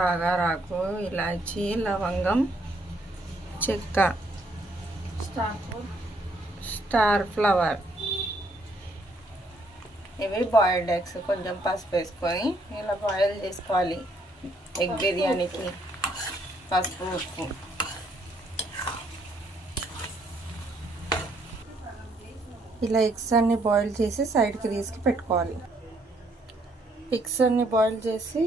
బగారాకు, ఇలాచి, లవంగం, చెక్క, star flower, ఇవి బాయిల్డ్ ఎగ్స్. కొంచెం పసుపు వేసుకొని ఇలా బాయిల్ చేసుకోవాలి. ఎగ్ బిర్యానీకి పసుపు, ఉప్పు. ఇలా ఎగ్స్ అన్ని బాయిల్ చేసి సైడ్కి తీసుకు పెట్టుకోవాలి. ఎగ్స్ అన్ని బాయిల్ చేసి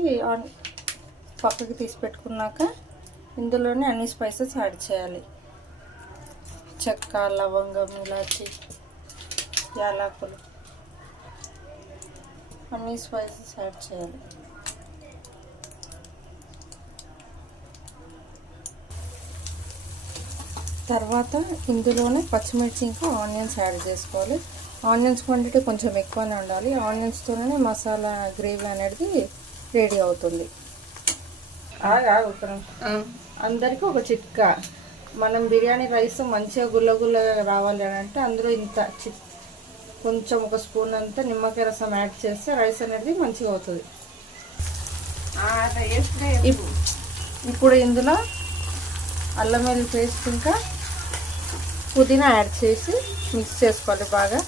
పక్కకి తీసి పెట్టుకున్నాక ఇందులోనే అన్ని స్పైసెస్ యాడ్ చేయాలి. చెక్క, లవంగం, ఇలాచి, యాలకులు, అన్ని స్పైసెస్ యాడ్ చేయాలి. తర్వాత ఇందులోనే పచ్చిమిర్చి ఇంకా ఆనియన్స్ యాడ్ చేసుకోవాలి. ఆనియన్స్ క్వాంటిటీ కొంచెం ఎక్కువనే ఉండాలి. ఆనియన్స్తోనే మసాలా గ్రేవీ అనేది రెడీ అవుతుంది. అందరికీ ఒక చిట్కా, మనం బిర్యానీ రైస్ మంచిగా గుల్లగుల్లగా రావాలి అని అంటే అందులో ఇంత కొంచెం ఒక స్పూన్ అంతా నిమ్మకాయ రసం యాడ్ చేస్తే రైస్ అనేది మంచిగా అవుతుంది. ఇప్పుడు ఇందులో అల్లం వెల్లుల్లి పేస్ట్ ఇంకా పుదీనా యాడ్ చేసి మిక్స్ చేసుకోవాలి బాగా.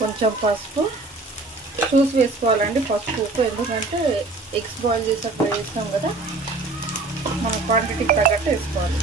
కొంచెం పసుపు చూసి వేసుకోవాలండి, పసుపు ఉప్పు. ఎందుకంటే ఎగ్స్ బాయిల్ చేసేటప్పుడు వేస్తాం కదా, మన క్వాంటిటీకి తగ్గట్టు వేసుకోవాలి.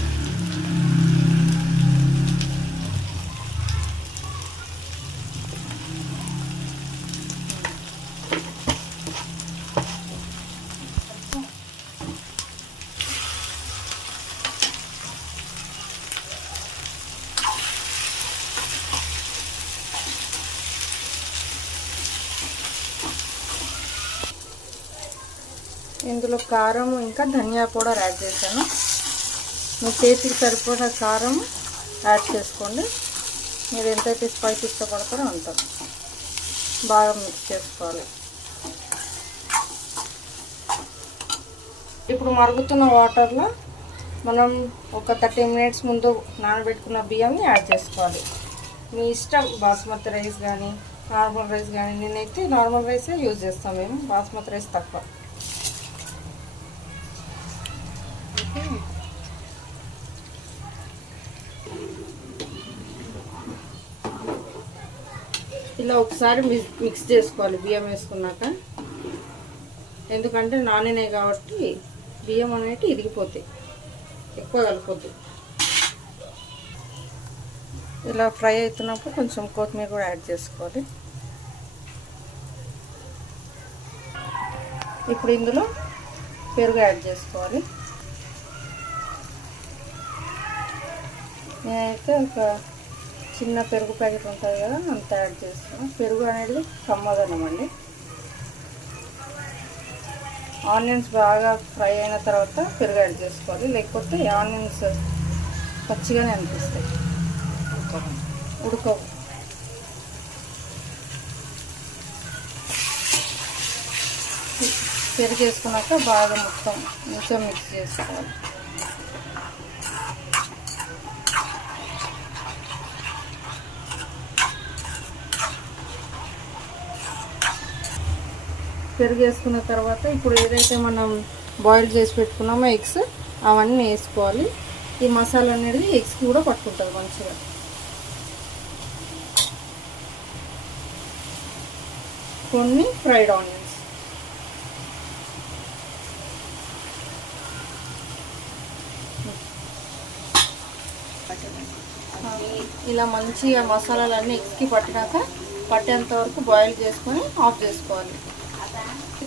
ఇందులో కారం ఇంకా ధనియా పౌడర్ యాడ్ చేశాను. మీ టేస్ట్కి సరిపడా కారం యాడ్ చేసుకోండి. మీరు ఎంతైతే స్పైస్ ఇష్టపడతారో అంత బాగా మిక్స్ చేసుకోవాలి. ఇప్పుడు మరుగుతున్న వాటర్లో మనం ఒక 30 మినిట్స్ ముందు నానబెట్టుకున్న బియ్యాన్ని యాడ్ చేసుకోవాలి. మీ ఇష్టం, బాస్మతి రైస్ కానీ నార్మల్ రైస్ కానీ. నేనైతే నార్మల్ రైసే యూజ్ చేస్తాను, మేము బాస్మతి రైస్ తక్కువ. ఇలా ఒకసారి మిక్స్ చేసుకోవాలి బియ్యం వేసుకున్నాక. ఎందుకంటే నానినాయి కాబట్టి బియ్యం అనేవి ఇరిగిపోతాయి, ఎక్కువ కలపొద్దు. ఇలా ఫ్రై అవుతున్నప్పుడు కొంచెం కొత్తిమీర కూడా యాడ్ చేసుకోవాలి. ఇప్పుడు ఇందులో పెరుగు యాడ్ చేసుకోవాలి. నేనైతే ఒక చిన్న పెరుగు ప్యాకెట్ ఉంటుంది కదా, అంత యాడ్ చేస్తాను. పెరుగు అనేది కమ్మదనం అండి. ఆనియన్స్ బాగా ఫ్రై అయిన తర్వాత పెరుగు యాడ్ చేసుకోవాలి, లేకపోతే ఆనియన్స్ పచ్చిగానే అనిపిస్తాయి, ఉడకవు. పెరుగు వేసుకున్నాక బాగా మొత్తం కొంచెం మిక్స్ చేసుకోవాలి. పెరుగు వేసుకున్న తర్వాత ఇప్పుడు ఏదైతే మనం బాయిల్ చేసి పెట్టుకున్నామో ఎగ్స్, అవన్నీ వేసుకోవాలి. ఈ మసాలా అనేది ఎగ్స్కి కూడా పట్టుకుంటుంది మంచిగా. కొన్ని ఫ్రైడ్ ఆనియన్స్, ఇలా మంచిగా మసాలాలన్నీ ఎగ్స్కి పట్టేంత వరకు బాయిల్ చేసుకొని ఆఫ్ చేసుకోవాలి.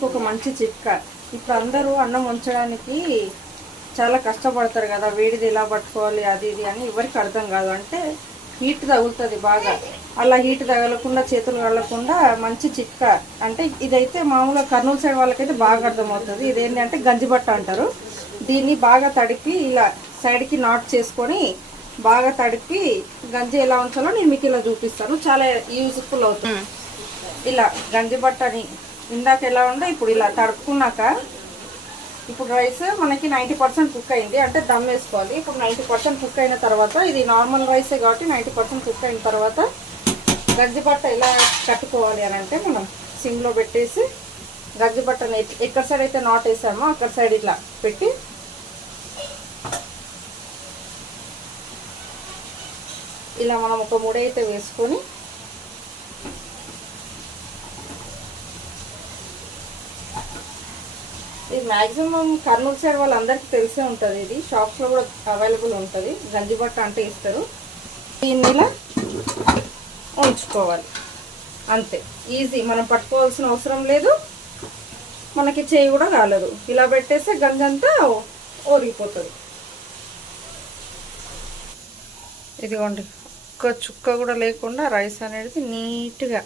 ఒక మంచి చిట్కా, ఇప్పుడు అందరూ అన్నం ఉంచడానికి చాలా కష్టపడతారు కదా, వేడిది ఎలా పట్టుకోవాలి అది ఇది అని ఎవరికి అర్థం కాదు. అంటే హీట్ తగులుతుంది బాగా, అలా హీట్ తగలకుండా చేతులు కలగకుండా మంచి చిట్కా. అంటే ఇదైతే మామూలుగా కర్నూలు సైడ్ వాళ్ళకైతే బాగా అర్థమవుతుంది. ఇదేంటంటే గంజిబట్ట అంటారు. దీన్ని బాగా తడిపి ఇలా సైడ్కి నాట్ చేసుకొని బాగా తడిపి గంజి ఎలా ఉంచాలో నేను మీకు ఇలా చూపిస్తాను. చాలా యూజ్ఫుల్ అవుతుంది. ఇలా గంజిబట్టని ఇందాక ఎలా ఉందో ఇప్పుడు ఇలా తడుపుకున్నాక ఇప్పుడు రైస్ మనకి 90% కుక్ అయింది, అంటే దమ్ వేసుకోవాలి. ఇప్పుడు 90% కుక్ అయిన తర్వాత, ఇది నార్మల్ రైసే కాబట్టి 90% కుక్ అయిన తర్వాత గంజిపట్ట ఎలా కట్టుకోవాలి అని అంటే, మనం సిమ్లో పెట్టేసి గంజిపట్టను ఎక్కడ సైడ్ అయితే నాట్ వేసామో అక్కడ సైడ్ ఇట్లా పెట్టి ఇలా మనం ఒక ముడైతే వేసుకొని ఇది మ్యాక్సిమం కర్నూలు సైడ్ వాళ్ళందరికీ తెలిసే ఉంటుంది. ఇది షాప్స్లో కూడా అవైలబుల్ ఉంటుంది. గంజిబట్ట అంటే ఇస్తారు. దీన్ని ఇలా ఉంచుకోవాలి అంతే. ఈజీ, మనం పట్టుకోవాల్సిన అవసరం లేదు, మనకి చేయి కూడా కాలేదు. ఇలా పెట్టేస్తే గంజంతా ఒరిగిపోతుంది. ఇదిగోండి, ఒక్క చుక్క కూడా లేకుండా రైస్ అనేది నీట్గా,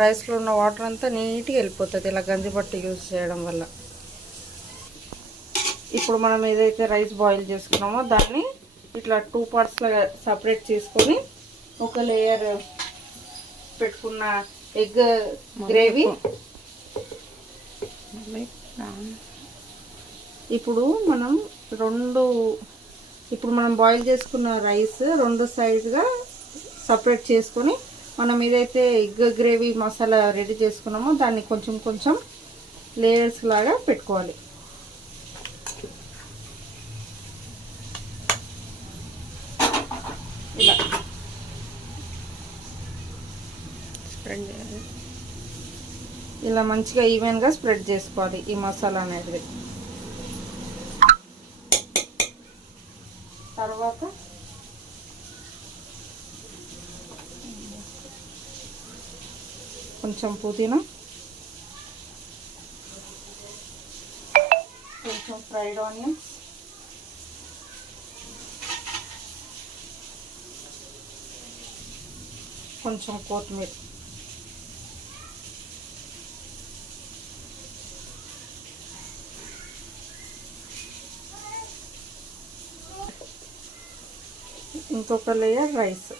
రైస్లో ఉన్న వాటర్ అంతా నీట్గా వెళ్ళిపోతుంది ఇలా గంజిబట్ట యూజ్ చేయడం వల్ల. ఇప్పుడు మనం ఏదైతే రైస్ బాయిల్ చేసుకున్నామో దాన్ని ఇట్లా 2 పార్ట్స్లాగా సపరేట్ చేసుకొని ఒక లేయర్ పెట్టుకున్న ఎగ్ గ్రేవీ, ఇప్పుడు మనం బాయిల్ చేసుకున్న రైస్ 2 సైడ్గా సపరేట్ చేసుకొని మనం ఏదైతే ఎగ్ గ్రేవీ మసాలా రెడీ చేసుకున్నామో దాన్ని కొంచెం కొంచెం లేయర్స్ లాగా పెట్టుకోవాలి. ఇలా స్ప్రెడ్ చేయాలి. ఇలా మంచిగా ఈవెన్గా స్ప్రెడ్ చేసుకోవాలి ఈ మసాలా అనేది. తర్వాత కొంచెం పుదీనా, కొంచెం ఫ్రైడ్ ఆనియన్స్, కొంచెం కొత్తిమీర, ఇంకొక లేయర్ రైస్,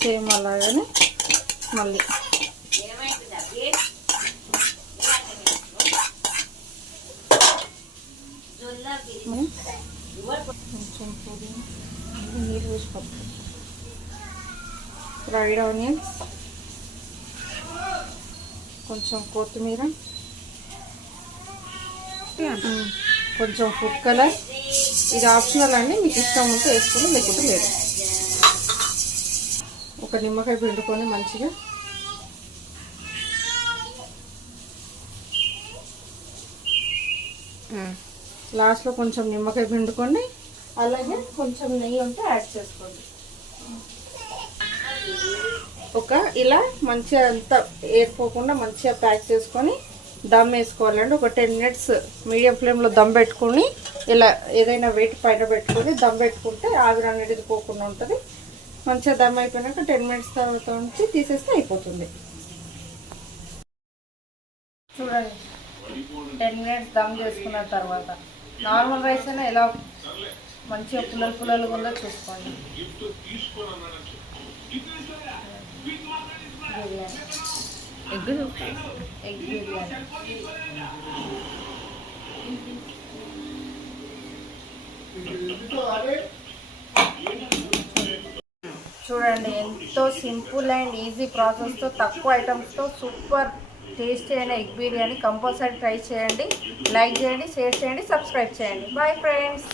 సేమ్ అలాగనే మళ్ళీ కొంచెం పుదీనా, నీళ్ళు వేసి పప్పు, ఫ్రైడ్ ఆనియన్స్, కొంచెం కొత్తిమీర, కొంచెం ఫుడ్ కలర్. ఇది ఆప్షనల్ అండి, మీకు ఇష్టం ఉంటే వేసుకొని, లేకపోతే లేదు. ఒక నిమ్మకాయ పిండుకొని మంచిగా లాస్ట్లో కొంచెం నిమ్మకాయ పిండుకోండి, అలాగే కొంచెం నెయ్యి ఉంటే యాడ్ చేసుకోండి. ఇలా మంచిగా అంతా ఏర్పోకుండా మంచిగా ప్యాక్ చేసుకొని దమ్ వేసుకోవాలండి. ఒక 10 మినిట్స్ మీడియం ఫ్లేమ్లో దమ్ పెట్టుకొని, ఇలా ఏదైనా వెయిట్ పైన పెట్టుకొని దమ్ పెట్టుకుంటే ఆవిరి అనేది పోకుండా ఉంటుంది. మంచిగా దమ్ అయిపోయినాక 10 మినిట్స్ తర్వాత ఉంచి తీసేస్తే అయిపోతుంది. చూడండి, 10 మినిట్స్ దమ్ చేసుకున్న తర్వాత నార్మల్ రైస్ అయినా ఎలా మంచిగా పుల్లలుగా ఉందో చూసుకోండి. ఎగ్ బిర్యానీ చూడండి, ఎంతో సింపుల్ అండ్ ఈజీ ప్రాసెస్తో, తక్కువ ఐటమ్స్తో సూపర్ టేస్టీ అయిన ఎగ్ బిర్యానీ కంపల్సరీ ట్రై చేయండి. లైక్ చేయండి, షేర్ చేయండి, సబ్స్క్రైబ్ చేయండి. Bye friends.